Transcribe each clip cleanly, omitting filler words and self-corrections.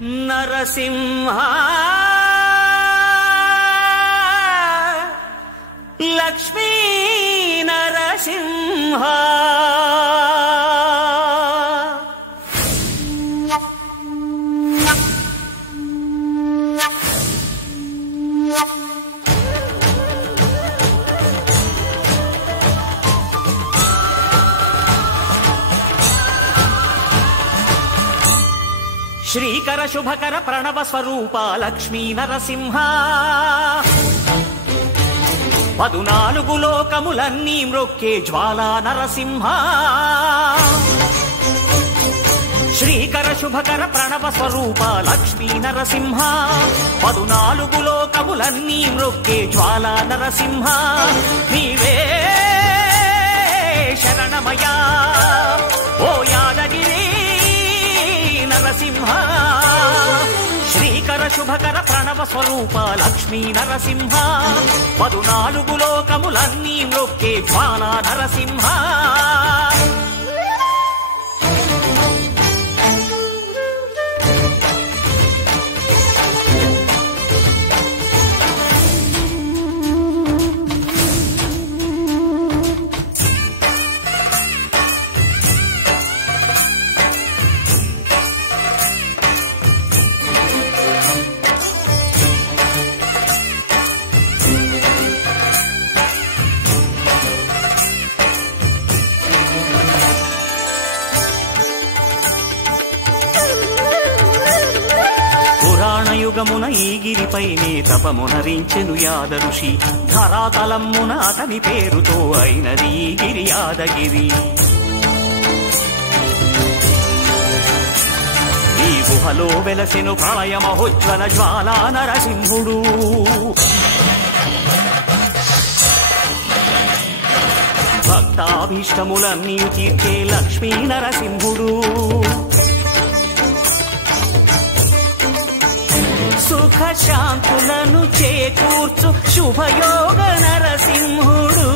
నరసింహ లక్ష్మీ నరసింహ శ్రీకర శుభకర ప్రణవ స్వరూప లక్ష్మీ నరసింహ 14 లోకములన్నీ మ్రొక్కే జ్వాలా నరసింహ శ్రీకర శుభకర ప్రణవ స్వరూప లక్ష్మీ నరసింహ 14 లోకములన్నీ మ్రొక్కే జ్వాలా నరసింహ నీవే శరణమయ్యా ఓ యాదగిరి నరసింహ శ్రీకర శుభకర ప్రణవ స్వరూప లక్ష్మీ నరసింహ 14 లోకములన్నీ మ్రొక్కే జ్వాలా నరసింహ యుగమున ఈ గిరిపైనే తపమునరించెను యాద ఋషి ధరాతలమ్మున అతని పేరుతో అయినది ఈ గిరి యాదగిరి ఈ గుహలో వెలసెను ప్రళయ మహోజ్వల జ్వాలా నరసింహుడు భక్తాభీష్టములన్నీ తీర్చే లక్ష్మీ నరసింహుడు సుఖ శాంతులను చేకూర్చు శుభయోగ నరసింహుడు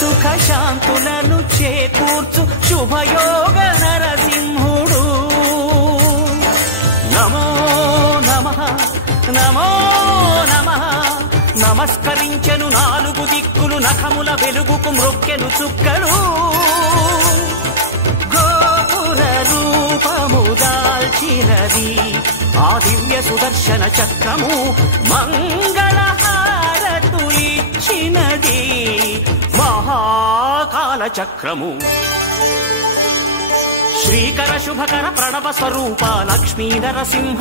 సుఖ శాంతులను చేకూర్చు శుభయోగ నరసింహుడు నమో నమః నమో నమః నమస్కరించెను 4 దిక్కులు నఖముల వెలుగుకు మ్రొక్కెను చుక్కలు గోపుర రూపము దాల్చినది ఆ దివ్య సుదర్శన చక్రము మంగళహారతులిచ్చినది మహాకాల చక్రము శ్రీకర శుభకర ప్రణవ స్వరూప లక్ష్మీ నరసింహ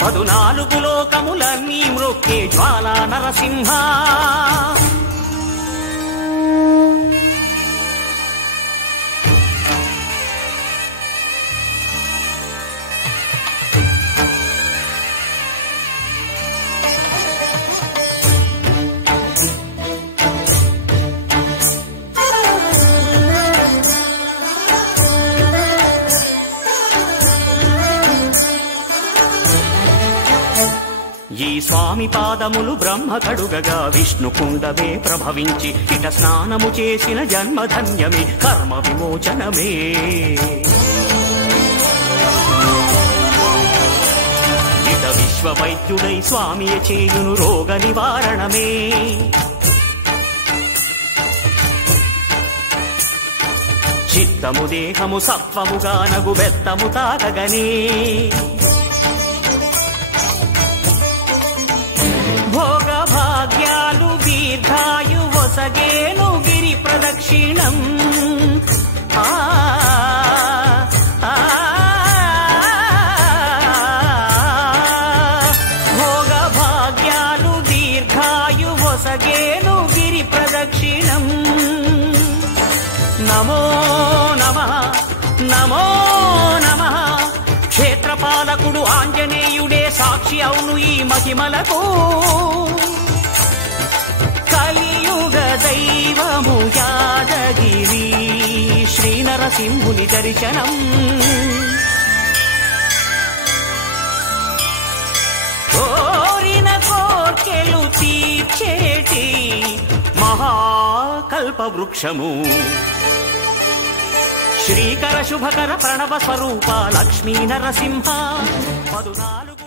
14 లోకములన్నీ మ్రొక్కే జ్వాలా నరసింహ ఈ స్వామి పాదములు బ్రహ్మ కడుగగా విష్ణు కుండవే ప్రభవించి ఇట స్నానము చేసిన జన్మధన్యమే కర్మ విమోచనమే ఇట విశ్వవైద్యుడై స్వామి చేయును రోగ నివారణమే చిత్తము దేహము సత్వముగా నగు బెత్తము తాకగనే భోగ భాగ్యాలు దీర్ఘాయు వసగేను గిరి ప్రదక్షిణం భోగ భాగ్యాలు దీర్ఘాయు వసగేను గిరి ప్రదక్షిణం నమో నమః నమో నమః క్షేత్రపాలకుడు ఆంజనేయుడే సాక్షి అవును ఈ మహిమలకు కలియుగ దైవము యాదగిరి శ్రీ నరసింహుని దర్శనం కోరిన కోర్కెలు తీర్చేటి మహా కల్పవృక్షము శ్రీకర శుభకర ప్రణవ స్వరూప లక్ష్మీ నరసింహ 14